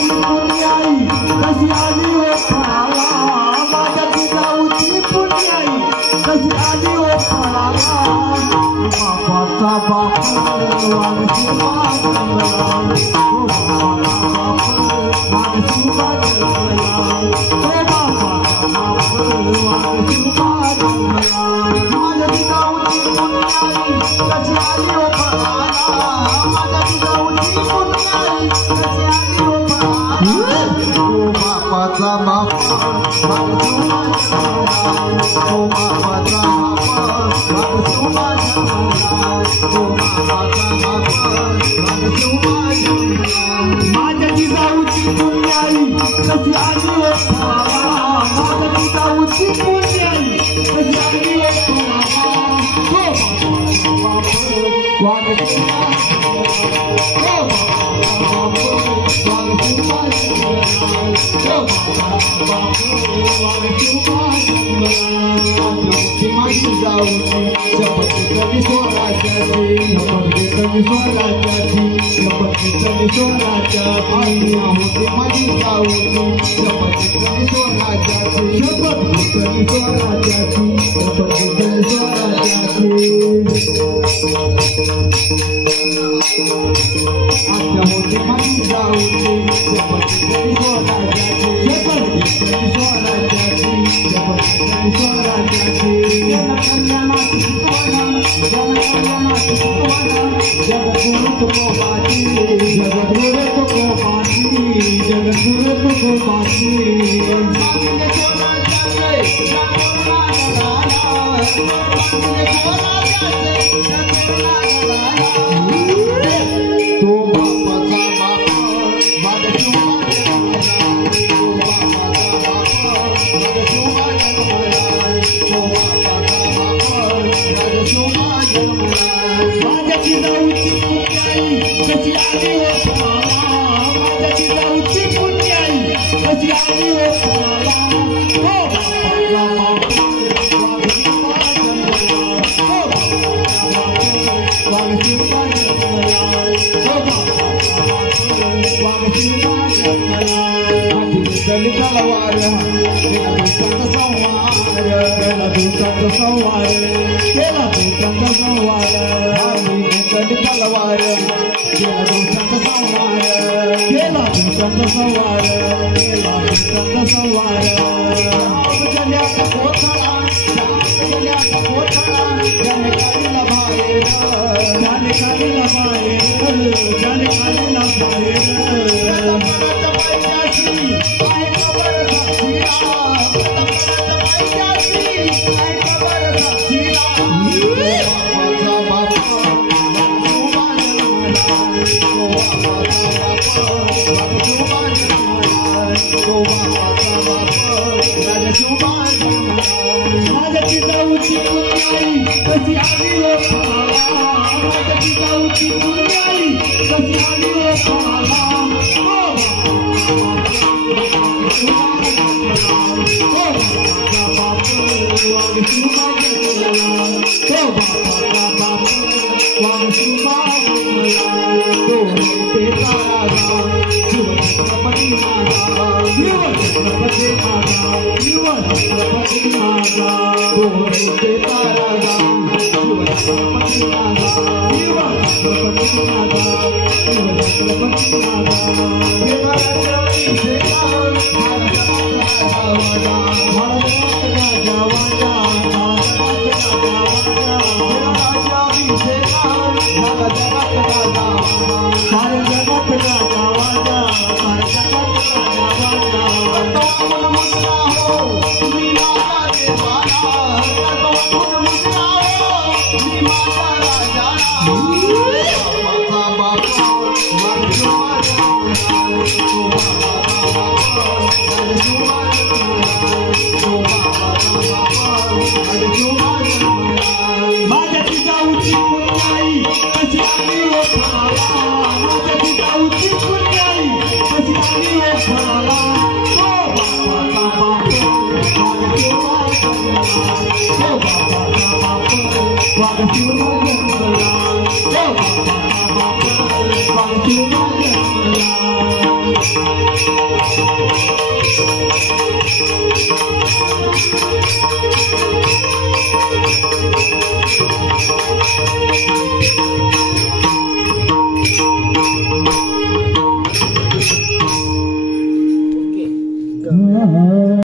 जिजाऊची पुण्याई कशी आली ओ फळाला माझ्या जिजाऊची पुण्याई कशी आली ओ फळाला बापाचा बाप वागशी बाजला वागशी बाजला बापाचा बाप वागशी बाजला माझ्या जिजाऊची पुण्याई कशी आली ओ फळाला माझ्या जिजाऊची पुण्याई कशी आली ओ फळाला बापाचा बाप वागशी बाजला बापाचा माझ्या जिजाऊची पुण्याई कशी आली ओ फळाला माझ्या जिजाऊची पुण्याई कशी आली ओ माझी जाऊची शपथ कधी स्वराज्याची शपथ कधी स्वराज्याची शपथ कधी स्वराज्याची होते माझी जाऊची शपथ कधी स्वराज्याची शपथ कधी स्वराज्याची शपथ कधी स्वराज्याची आज्ञा होते माझी जाऊची शपथ कधी स्वराज्याची शपथ कधी स्वराज्याची शपथ कधी स्वराज्याची जगद्गुरु तुको बाजी जगद्गुरु तुको बाजी जगद्गुरु तुको बाजी तो बापाचा बाप माझ्या जिजाऊची पुण्याई कशी आली ओ फळाला माझ्या जिजाऊची पुण्याई कशी आली ओ फळाला तलवार केला दुसऱ्याचा संवार केला दुसऱ्याचा संवार तलवार केला दुसऱ्याचा संवार केला दुसऱ्याचा संवार केला दुसऱ्याचा संवार जल्याचा कोथळा जल्याचा कोथळा ज्याने काढला बाहेर ज्याने काढला बाहेर ज्याने काढला बाहेर माझ्या जिजाऊची पुण्याई कशी आली ओ फळाला माझ्या जिजाऊची पुण्याई कशी आली ओ फळाला Okay.